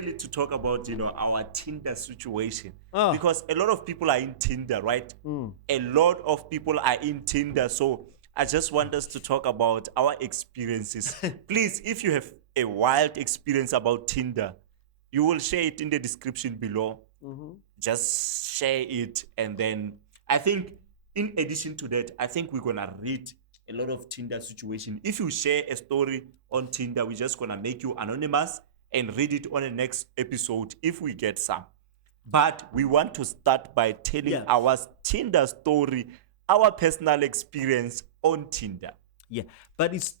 Really to talk about our Tinder situation Oh, because a lot of people are in Tinder, right? A lot of people are in Tinder, so I just want us to talk about our experiences. Please, if you have a wild experience about Tinder, you will share it in the description below. Just share it, and then I think in addition to that, I think we're gonna read a lot of Tinder situation. If you share a story on Tinder, we're just gonna make you anonymous and read it on the next episode if we get some. But we want to start by telling yeah, our Tinder story, our personal experience on Tinder. yeah. But it's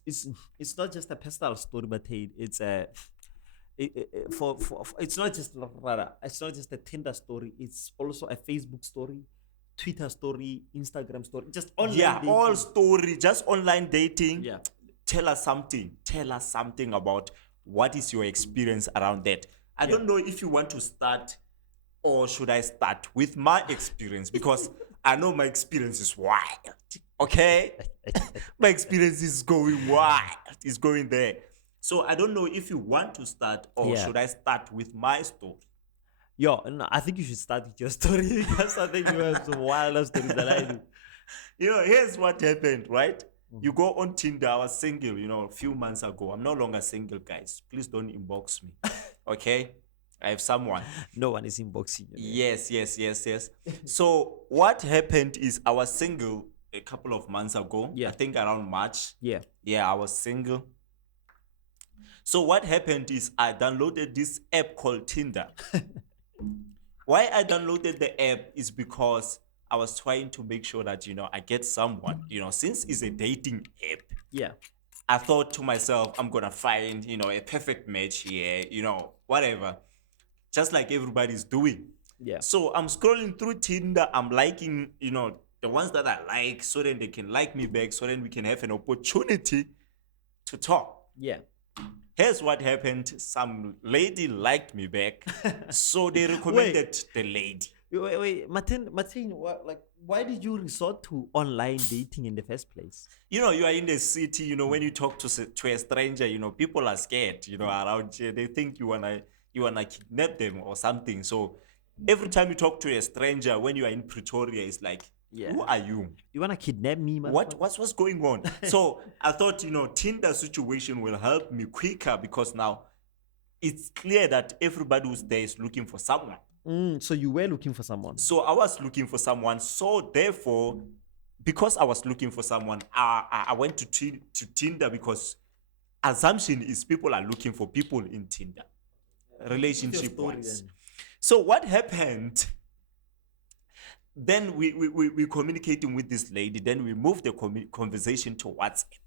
not just a personal story, but hey, it's a it's not just rather it's not just a Tinder story. It's also a Facebook story, Twitter story, Instagram story, just online Yeah, dating. all story, just online dating. Yeah. Tell us something. Tell us something about what is your experience around that. I don't know if you want to start or should I start with my experience because I know my experience is wild. Okay? My experience is going wild. It's going there. So I don't know if you want to start or Yeah. should I start with my story. Yo, no, I think you should start with your story because I think you have some wild stories that I do. Here's what happened, right? You go on Tinder. I was single, a few months ago. I'm no longer single, guys. Please don't inbox me. Okay? I have someone. No one is inboxing you. Yes, yes, yes, yes. So what happened is I was single a couple of months ago. Yeah. I think around March. Yeah. Yeah, I was single. So what happened is I downloaded this app called Tinder. Why I downloaded the app is because I was trying to make sure that I get someone. Since it's a dating app, Yeah. I thought to myself, I'm gonna find a perfect match here. Whatever, just like everybody's doing. Yeah. So I'm scrolling through Tinder. I'm liking the ones that I like, so then they can like me back, so then we can have an opportunity to talk. Yeah. Here's what happened. Some lady liked me back. So they recommended the lady. Wait, Martin, why did you resort to online dating in the first place? You are in the city, when you talk to a stranger, people are scared, around here. They think you wanna kidnap them or something. So every time you talk to a stranger when you are in Pretoria, it's like, Yeah. who are you? You wanna kidnap me, man? What's going on? So I thought, Tinder situation will help me quicker because now it's clear that everybody who's there is looking for someone. So you were looking for someone. So I was looking for someone. So therefore, because I was looking for someone, I went to Tinder because assumption is people are looking for people in Tinder, relationship wise. So what happened? Then we communicating with this lady. Then we moved the conversation to WhatsApp.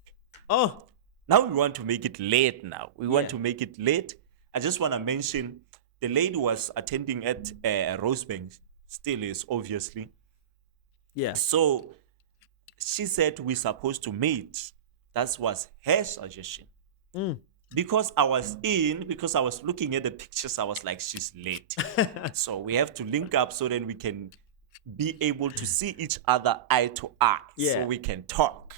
Oh, Now we want to make it late. We want Yeah. to make it late. I just want to mention the lady was attending at Rosebank, still is obviously. yeah. So she said we're supposed to meet. That was her suggestion. Because I was looking at the pictures, I was like, she's late. So we have to link up so then we can be able to see each other eye to eye. Yeah. So we can talk.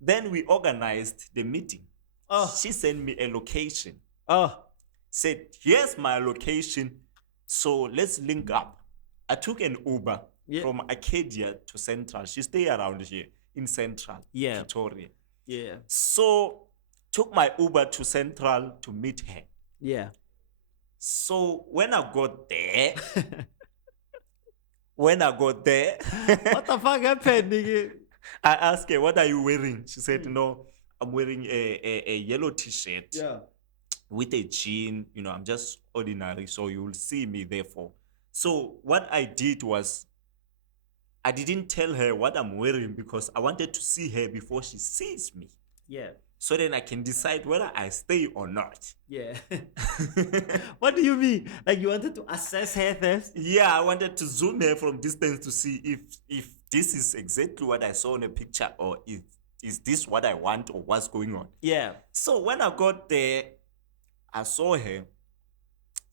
Then we organized the meeting. Oh. She sent me a location. Oh, Said, here's my location. So let's link up. I took an Uber Yeah. from Arcadia to Central. She stay around here in Central, Yeah. Pretoria. yeah, So took my Uber to Central to meet her. yeah. So when I got there, when I got there, What the fuck happened, nigga? I asked her, what are you wearing? She said, no, I'm wearing a yellow t-shirt Yeah. with a jean. I'm just ordinary, so you will see me therefore. So what I did was I didn't tell her what I'm wearing because I wanted to see her before she sees me. Yeah. So then I can decide whether I stay or not. Yeah. What do you mean? Like you wanted to assess her first? Yeah, I wanted to zoom her from distance to see if this is exactly what I saw in the picture or is this what I want or what's going on. Yeah. So when I got there, I saw her.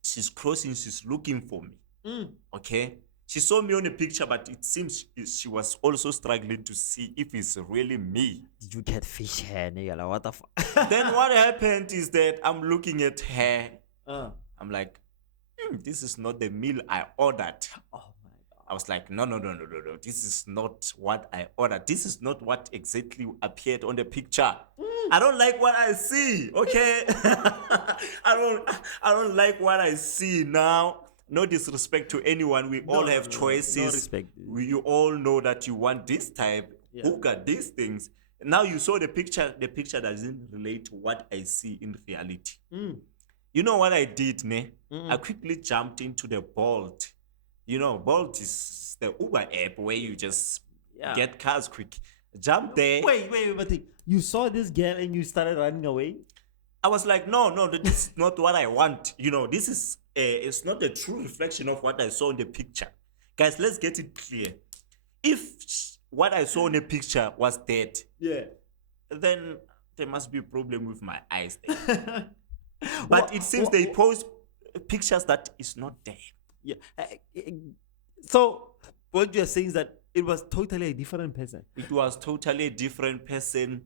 She's crossing, she's looking for me. Okay. She saw me on a picture, but it seems she was also struggling to see if it's really me. Did you catfish her, nigga? Like, what the fuck? Then what happened is that I'm looking at her. I'm like, This is not the meal I ordered. Oh my God. I was like, no. This is not what I ordered. This is not what exactly appeared on the picture. I don't like what I see. Okay, I don't like what I see now. No disrespect to anyone. We all have choices. No respect. You all know that you want this type. Yeah. Who got these things? Now you saw the picture. The picture doesn't relate to what I see in reality. You know what I did, ne? I quickly jumped into the Bolt. You know, Bolt is the Uber app where you just get cars quick. Jump there. Wait, but you saw this girl and you started running away? I was like, no, this is not what I want. You know, this is it's not the true reflection of what I saw in the picture. Guys, let's get it clear. If what I saw in the picture was dead, Yeah. then there must be a problem with my eyes there. But it seems they post pictures that is not there. Yeah. So what you're saying is that it was totally a different person. It was totally a different person.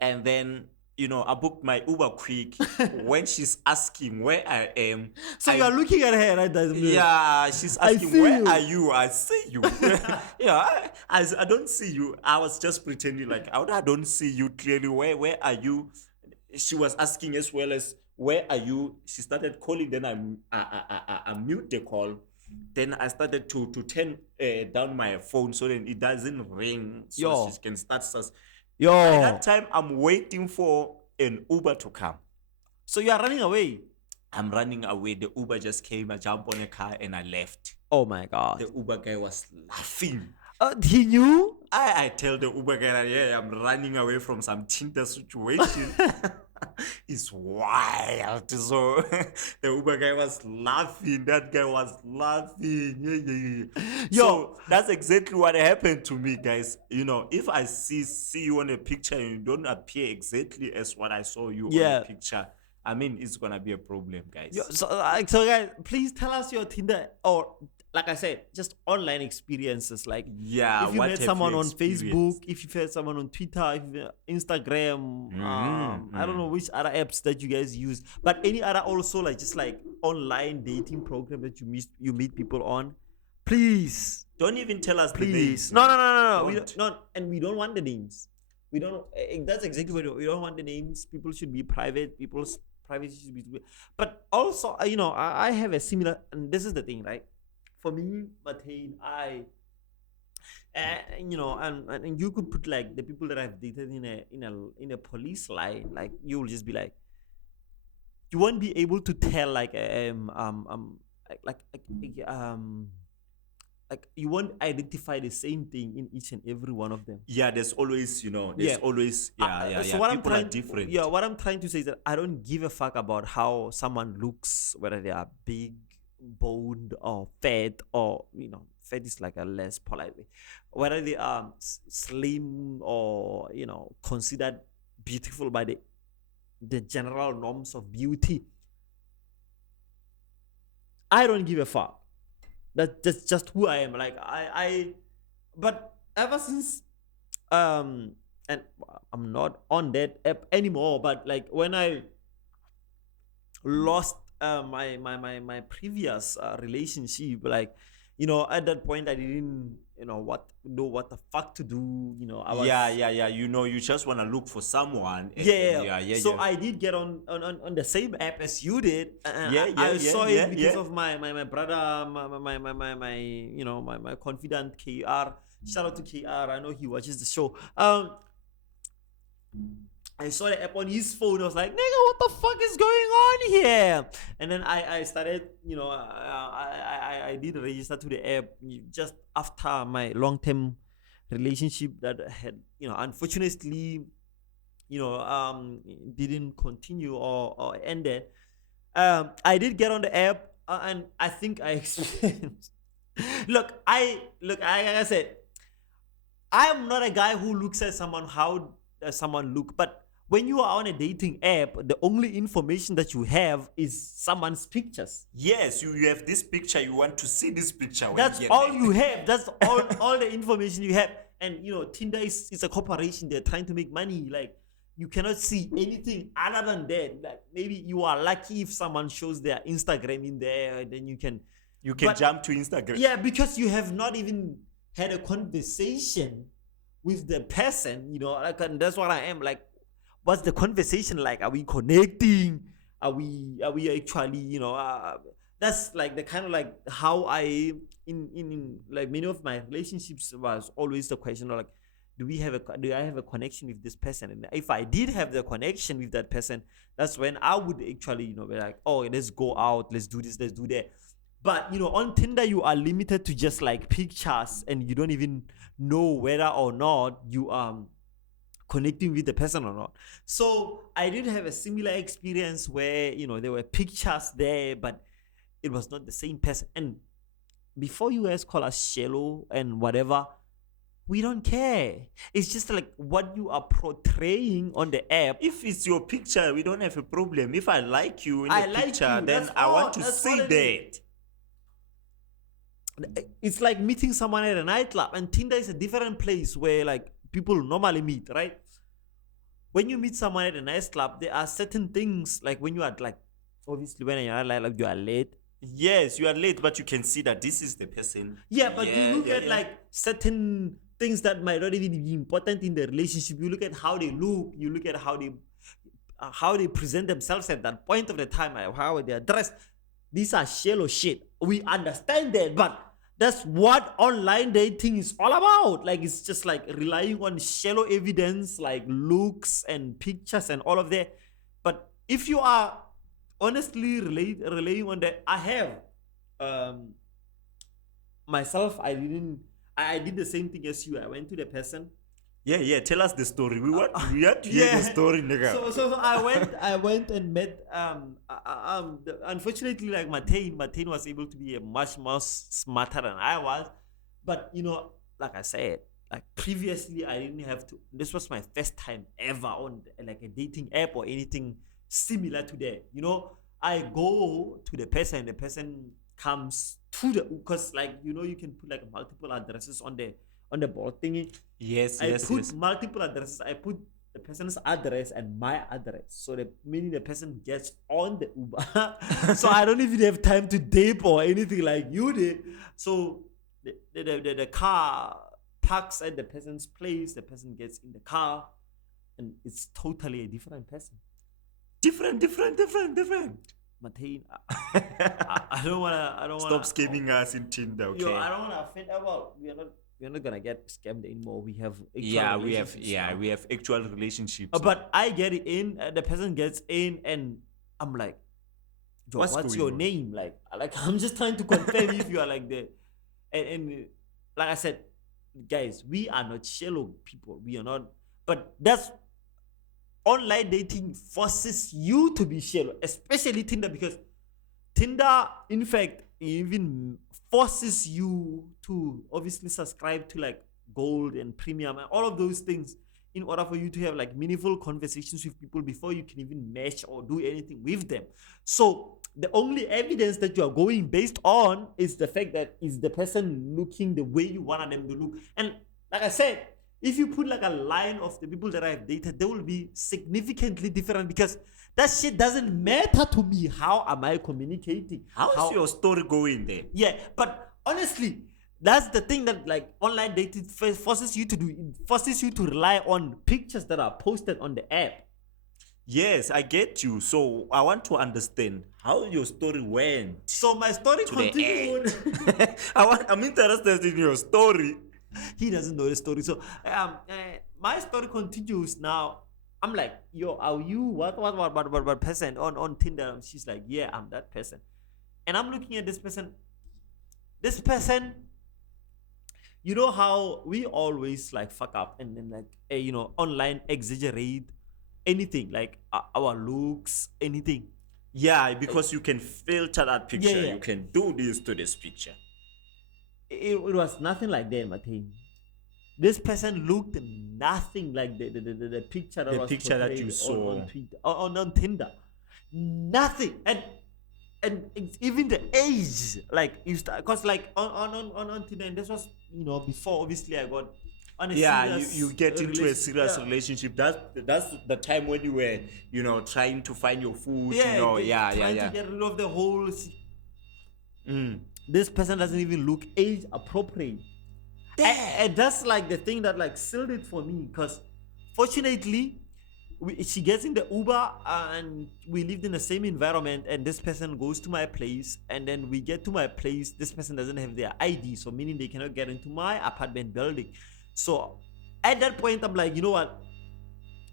And then, you know, I booked my Uber quick. When she's asking where I am. So you are looking at her right there. Yeah, she's asking, see where you." are you? I see you. Yeah, I don't see you. I was just pretending like, I don't see you clearly. Where are you? She was asking as well as, where are you? She started calling, then I mute the call. Then I started to turn down my phone so then it doesn't ring, so she can start. By that time, I'm waiting for an Uber to come. So you are running away? I'm running away. The Uber just came. I jumped on a car and I left. Oh my God. The Uber guy was laughing. He knew? I tell the Uber guy that, yeah, I'm running away from some Tinder situation. It's wild. So the Uber guy was laughing. That guy was laughing. Yo, so that's exactly what happened to me, guys. You know, if I see you on a picture and you don't appear exactly as what I saw you on the picture, I mean, it's gonna be a problem, guys. Yo, so guys, please tell us your Tinder or, like I said, just online experiences. Like, if you met someone on Facebook, if you met someone on Twitter, if you Instagram, I don't know which other apps that you guys use, but any other also like just like online dating program that you meet people on. Please don't even tell us. Please, the names. No. We don't, and we don't want the names. We don't. That's exactly what we don't want the names. People should be private. People's privacy should be. But also, you know, I have a similar, and this is the thing, right? For me, Matane, you know, and you could put like the people that I've dated in a police line, like you will just be like, you won't be able to tell like you won't identify the same thing in each and every one of them. Yeah, there's always, you know, always, So what people are different. Yeah, what I'm trying to say is that I don't give a fuck about how someone looks, whether they are big, boned, or fat, or, you know, fat is like a less polite way, whether they are slim or, you know, considered beautiful by the general norms of beauty. I don't give a fuck. That's just who I am. Like but ever since and I'm not on that app anymore, but like when I lost my previous relationship, like, you know, at that point I didn't know what the fuck to do, you know. I was, you know, you just want to look for someone. So I did get on the same app as you did. I saw it because of my brother, my you know, my confidant KR. Shout out to KR. I know he watches the show. I saw the app on his phone. I was like, nigga, what the fuck is going on here? And then I started, you know, I did register to the app just after my long-term relationship that had, you know, unfortunately, you know, didn't continue or ended. I did get on the app and I think I experienced. Look, like I said, I'm not a guy who looks at someone how someone look, but when you are on a dating app, the only information that you have is someone's pictures. Yes, you have this picture. You want to see this picture. That's all you have. That's all the information you have. And, you know, Tinder is a corporation. They're trying to make money. Like, you cannot see anything other than that. Like maybe you are lucky if someone shows their Instagram in there, then you can but- jump to Instagram. yeah, because you have not even had a conversation with the person, you know, like, and that's what I am like. What's the conversation like? Are we connecting? Are we actually, you know, that's like the kind of like how I in like many of my relationships was always the question of like, do I have a connection with this person? And if I did have the connection with that person, that's when I would actually, you know, be like, oh, let's go out, let's do this, let's do that. But you know, on Tinder you are limited to just like pictures, and you don't even know whether or not you connecting with the person or not. So I did have a similar experience where, you know, there were pictures there, but it was not the same person. And before you guys call us shallow and whatever, we don't care. It's just like what you are portraying on the app. If it's your picture, we don't have a problem. If I like you in I the like picture, you, then that's I all, want to that's say all it that. It's like meeting someone at a nightclub, and Tinder is a different place where like people normally meet, right? When you meet someone at a nightclub, there are certain things like when you are like, obviously when you're like you are late. Yes, you are late, but you can see that this is the person. Yeah, but you look at yeah. like certain things that might not even be important in the relationship. You look at how they look. You look at how they present themselves at that point of the time, how they are dressed. These are shallow shit. We understand that, but that's what online dating is all about. Like, it's just like relying on shallow evidence, like looks and pictures and all of that. But if you are honestly relying on that, I have myself, I did the same thing as you. I went to the person. Yeah, tell us the story. We want to hear the story, nigga. So I went and met unfortunately, like Martin was able to be a much more smarter than I was. But you know, like I said, like previously I didn't have to. This was my first time ever on like a dating app or anything similar to that. You know, I go to the person comes to the, because like, you know, you can put like multiple addresses on the board thingy. Yes, I put multiple addresses. I put the person's address and my address, so meaning the person gets on the Uber. So I don't even have time to dip or anything like you did. So the car parks at the person's place. The person gets in the car, and it's totally a different person. Different. Martin, I don't wanna Stop scamming us in Tinder, okay? Yo, I don't wanna offend about. We're not gonna get scammed anymore. We have we have actual relationships. But I get it in. The person gets in, and I'm like, Joe, what's your name? Like I'm just trying to confirm if you are like the, and like I said, guys, we are not shallow people. We are not. But that's online dating forces you to be shallow, especially Tinder, because Tinder, in fact, even forces you to obviously subscribe to like gold and premium and all of those things in order for you to have like meaningful conversations with people before you can even match or do anything with them. So the only evidence that you are going based on is the fact that is the person looking the way you want them to look. And like I said, if you put like a line of the people that I've dated, they will be significantly different, because that shit doesn't matter to me. How am I communicating? How's your story going then? Yeah, but honestly, that's the thing that like online dating forces you to do. It forces you to rely on pictures that are posted on the app. Yes, I get you. So I want to understand how your story went. So my story continued. I'm interested in your story. He doesn't know the story. So my story continues now. I'm like, yo, are you what person on Tinder? And she's like, yeah, I'm that person. And I'm looking at this person. This person, you know how we always like fuck up and then like, you know, online exaggerate anything, like our looks, anything. Yeah, because you can filter that picture. Yeah. You can do this to this picture. It was nothing like that, Martin. This person looked nothing like the picture that was that you saw on Tinder. Nothing. And it's even the age, like you start, cause like on Tinder, and this was, you know, before obviously I got on a Yeah, serious you get into a relationship. serious Yeah. relationship. That's the time when you were, trying to find your food. Yeah, Yeah. trying to get rid of the whole. Mm. This person doesn't even look age appropriate. And that's like the thing that like sealed it for me, because fortunately she gets in the Uber and we lived in the same environment, and this person goes to my place, and then we get to my place, this person doesn't have their ID, so meaning they cannot get into my apartment building. So at that point I'm like, you know what,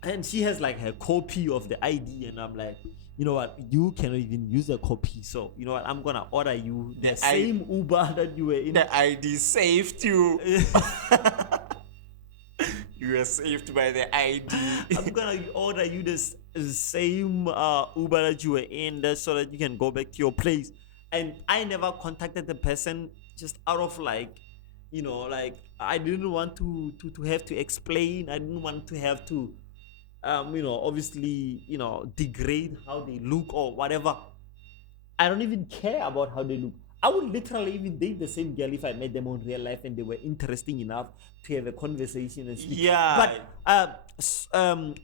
and she has like her copy of the ID, and I'm like, you know what, you cannot even use a copy, so you know what, I'm gonna order you the same Uber that you were in. The ID saved you. You were saved by the ID. I'm gonna order you this same Uber that you were in, that so that you can go back to your place. And I never contacted the person, just out of like, like I didn't want to have to explain. I didn't want to have to, obviously, degrade how they look or whatever. I don't even care about how they look. I would literally even date the same girl if I met them on real life and they were interesting enough to have a conversation and speak. Yeah. But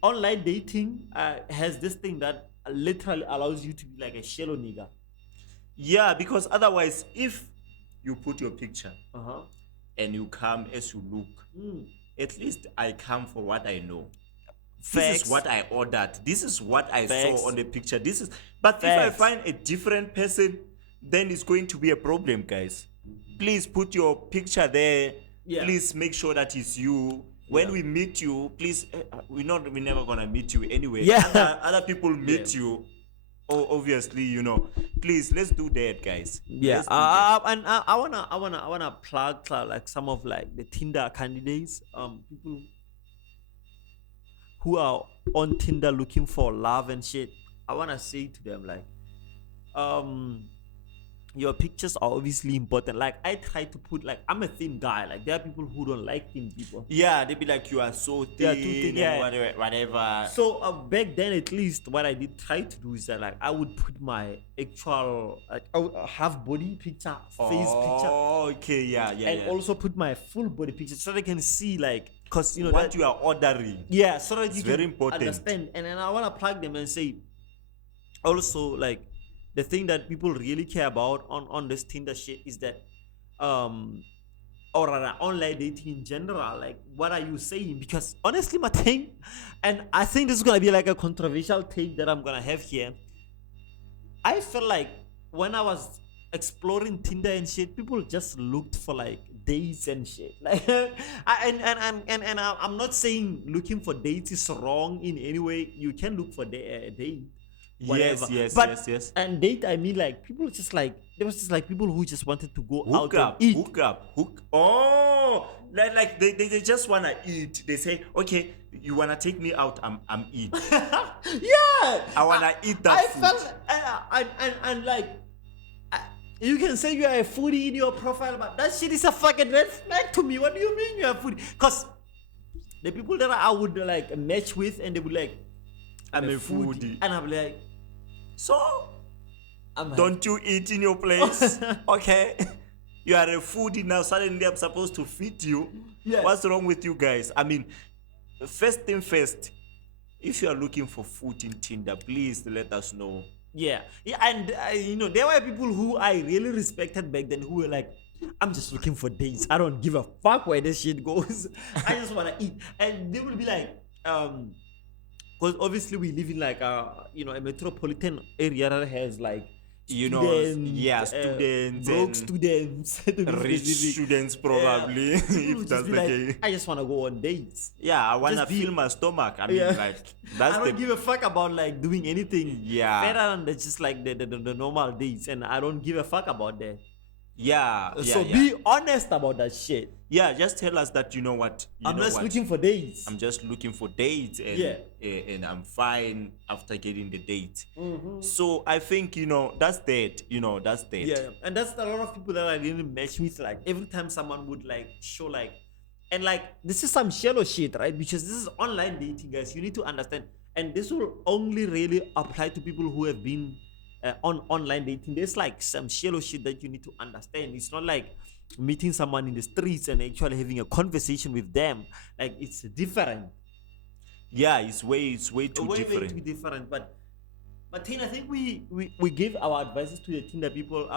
online dating has this thing that literally allows you to be like a shallow nigga. Yeah, because otherwise, if you put your picture Uh-huh. and you come as you look, at least I come for what I know. Facts. This is what I ordered. This is what I Facts. saw on the picture. But if I Facts. find a different person, then it's going to be a problem, guys. Please put your picture there. Yeah. Please make sure that it's you. When Yeah. we meet you, please, we're never gonna meet you anyway. Yeah. Other people meet you. Oh, obviously, Please, let's do that, guys. Yeah, Let's do that. and I wanna plug like some of like the Tinder candidates, people who are on Tinder looking for love and shit. I wanna say to them like, your pictures are obviously important. Like I try to put, like, I'm a thin guy. Like there are people who don't like thin people. Yeah, they be like, you are so thin, Yeah, too thin, and yeah. whatever. So back then, at least, what I did try to do is that like I would put my actual half body picture, face picture, Oh, okay, yeah. and also put my full body picture so they can see, like, because what that, you are ordering. yeah, so that you very can important. understand. And then I want to plug them and say, also, like, the thing that people really care about on this Tinder shit is that, or rather online dating in general, like, what are you saying? Because honestly, my thing, and I think this is gonna be like a controversial take that I'm gonna have here. I felt like when I was exploring Tinder and shit, people just looked for like dates and shit. Like, I'm not saying looking for dates is wrong in any way. You can look for a date. Whatever. Yes. And date, I mean, like, people just like, there was just like people who just wanted to go out Hook and eat. up. Oh, like they just wanna eat. They say, okay, you wanna take me out? I'm eat. Yeah, I wanna eat that I food. felt and like, you can say you are a foodie in your profile, but that shit is a fucking red flag to me. What do you mean you are a foodie? Because the people that I would like match with, and they would like, I'm a foodie. and I'm like, So I'm don't you eat in your place? Okay. You are a foodie now. Suddenly I'm supposed to feed you. Yeah. What's wrong with you guys? I mean, first thing first, if you are looking for food in Tinder, please let us know. Yeah, and there were people who I really respected back then who were like, I'm just looking for dates. I don't give a fuck where this shit goes. I just wanna eat. And they will be like, because obviously we live in like a metropolitan area that has like students, broke and students, to be rich specific. students probably. People will If just that's be the like, case. I just wanna go on dates. Yeah, I wanna just be- fill my stomach. I mean, Yeah. like that's I don't the give a fuck about like doing anything Yeah. better than just like the normal dates, and I don't give a fuck about that. yeah. So be honest about that shit. Yeah, just tell us that you know what. I'm just looking for dates. I'm just looking for dates, and Yeah. and I'm fine after getting the date. Mhm. So I think that's that. That's that. Yeah, and that's a lot of people that I didn't match with. Like every time someone would like show like, and like this is some shallow shit, right? Because this is online dating, guys. You need to understand, and this will only really apply to people who have been on online dating. There's like some shallow shit that you need to understand. It's not like meeting someone in the streets and actually having a conversation with them. Like, it's different. Yeah, it's way too Way different. too different. But Tina, I think we give our advices to the Tinder people